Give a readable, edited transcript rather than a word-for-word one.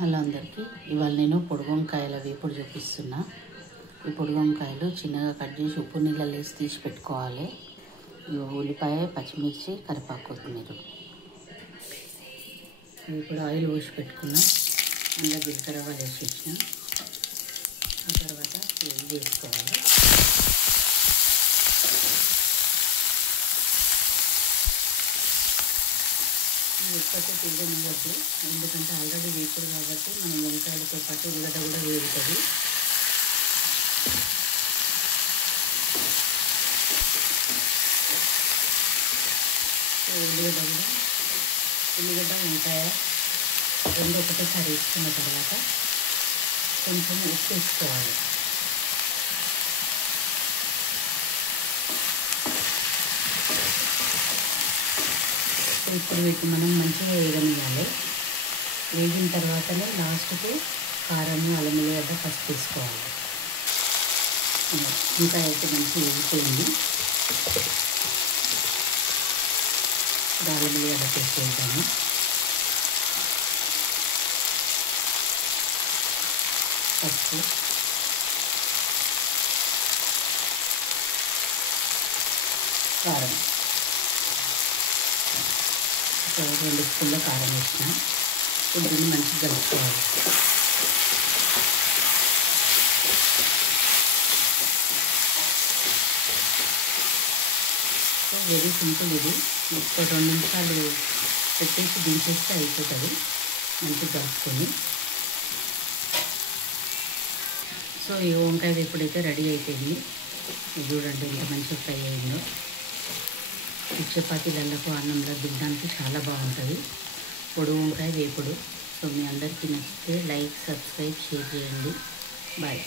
Hello అందరికీ. ఇవాళ నేను పొడుగు వంకాయల వేపుడు చూపిస్తున్నా. ఈ పొడుగు వంకాయలు చిన్నగా కట్ చేసి ఉప్పు నీళ్ళలో వేసి తీసి పెట్టుకోవాలి. ఉల్లిపాయ, పచ్చిమిర్చి, కరివేపాకు, కొత్తిమీర. ఇప్పుడు ఆయిల్ పోసి పెట్టుకున్నా. అందులో జీలకర్ర వేసేసిన. ఆ తర్వాత ఇది వేసుకోవాలి. ఎక్కువసేపు వేయనివ్వద్దు, ఎందుకంటే ఆల్రెడీ వేపుడు కాబట్టి మనం వంకాయలతో పాటు ఉల్లగడ్డ కూడా వేగుతుంది. ఉల్లిగడ్డ వంకాయ రెండు ఒకటేసారి వేసుకున్న తర్వాత కొంచెం ఉప్పు వేసుకోవాలి. ఇప్పుడు వీటిని మనం మంచిగా వేగనియాలి. వేగిన తర్వాతనే లాస్ట్కి కారం, అల్లం వెల్లిగడ్డ పసుపు తీసుకోవాలి. ఇంకా అయితే మంచిగా వేగిపోయింది. అల్లం వెల్లిగడ్డ పేస్ట్ వేద్దాము. పసుపు, కారం, 2 స్పూన్ల కారం వేసిన. ఇప్పుడు దీన్ని మంచిగా కలుపుకోవాలి. వెరీ సింపుల్ ఇది. ఒక 2 నిమిషాలు పెట్టేసి దించేస్తే అయిపోతుంది. మంచిగా కలుపుకొని ఈ వంకాయ వేపుడైతే రెడీ అయిపోయింది. చూడండి ఎంత మంచిగా ఫ్రై అయిందో. ఈ చపాతీలకు, అన్నంలో తినడానికి చాలా బాగుంటుంది పొడుగు వంకాయ వేపుడు. మీ అందరికీ నచ్చితే లైక్, సబ్స్క్రైబ్, షేర్ చేయండి. బాయ్.